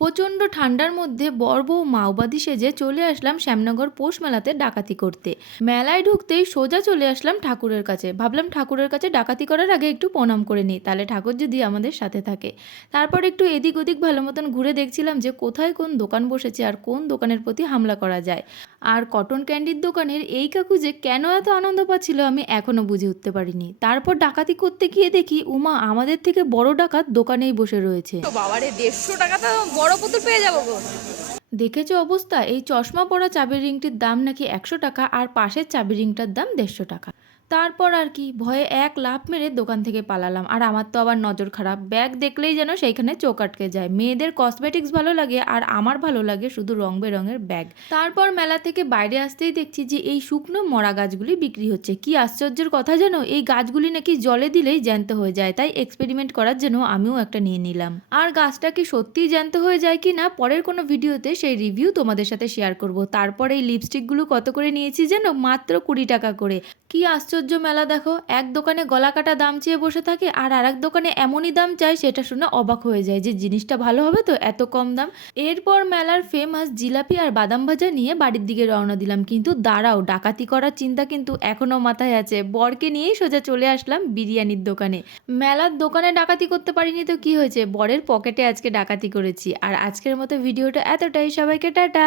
প্রচণ্ড ঠান্ডার মধ্যে বর বউ মাওবাদী সেজে চলে আসলাম শ্যামনগর পৌষ মেলাতে ডাকাতি করতে। মেলায় ঢুকতেই সোজা চলে আসলাম ঠাকুরের কাছে। ভাবলাম ঠাকুরের কাছে ডাকাতি করার আগে একটু প্রণাম করে নিই, তাহলে ঠাকুর যদি আমাদের সাথে থাকে। তারপর একটু এদিক ওদিক ভালো মতন ঘুরে দেখছিলাম যে কোথায় কোন দোকান বসেছে আর কোন দোকানের প্রতি হামলা করা যায়। আর কটন ক্যান্ডির দোকানের এই কাকু যে কেন এত আনন্দ পাচ্ছিল আমি এখনো বুঝে উঠতে পারিনি। তারপর ডাকাতি করতে গিয়ে দেখি উমা আমাদের থেকে বড় ডাকাত দোকানেই বসে রয়েছে। তো বাবারে 150 টাকা তো বড় পুতুল পেয়ে যাবো গো। দেখেছো অবস্থা, এই চশমা পরা চাবির রিংটির দাম নাকি 100 টাকা আর পাশের চাবির রিংটার দাম 150 টাকা। তারপর আর কি ভয়ে এক লাফ মেরে দোকান থেকে পালালাম। আর আমার তো আবার নজর খারাপ, ব্যাগ দেখলেই যেন সেইখানে চোখ আটকে যায়। মেয়েদের কসমেটিক্স ভালো লাগে আর আমার ভালো লাগে শুধু রং বেরঙের ব্যাগ। তারপর মেলা থেকে বাইরে আসতেই দেখছি যে এই শুকনো মরা গাছগুলি বিক্রি হচ্ছে। কি আশ্চর্যের কথা যেন, এই গাছগুলি নাকি জলে দিলেই জ্যান্ত হয়ে যায়, তাই এক্সপেরিমেন্ট করার জন্য আমিও একটা নিয়ে নিলাম। আর গাছটা কি সত্যিই জ্যান্ত হয়ে যায় কি না পরের কোনো ভিডিওতে সেই রিভিউ তোমাদের সাথে শেয়ার করব। তারপর এই লিপস্টিকগুলো কত করে নিয়েছি যেন, মাত্র 20 টাকা করে। কি আশ্চর্য মেলা দেখো, এক দোকানে গলা কাটা দাম চেয়ে বসে থাকে আর আরেক দোকানে এমনই দাম চায়, সেটা শুনে অবাক হয়ে যায় যে জিনিসটা ভালো হবে তো এত কম দাম। এরপর মেলার ফেমাস জিলাপি আর বাদাম ভাজা নিয়ে বাড়ির দিকে রওনা দিলাম। কিন্তু দাঁড়াও, ডাকাতি করার চিন্তা কিন্তু এখনো মাথায় আছে। বরকে নিয়েই সোজা চলে আসলাম বিরিয়ানির দোকানে। মেলার দোকানে ডাকাতি করতে পারিনি তো কি হয়েছে, বরের পকেটে আজকে ডাকাতি করেছি। আর আজকের মতো ভিডিওটা এতটাই, সবাইকে টাটা।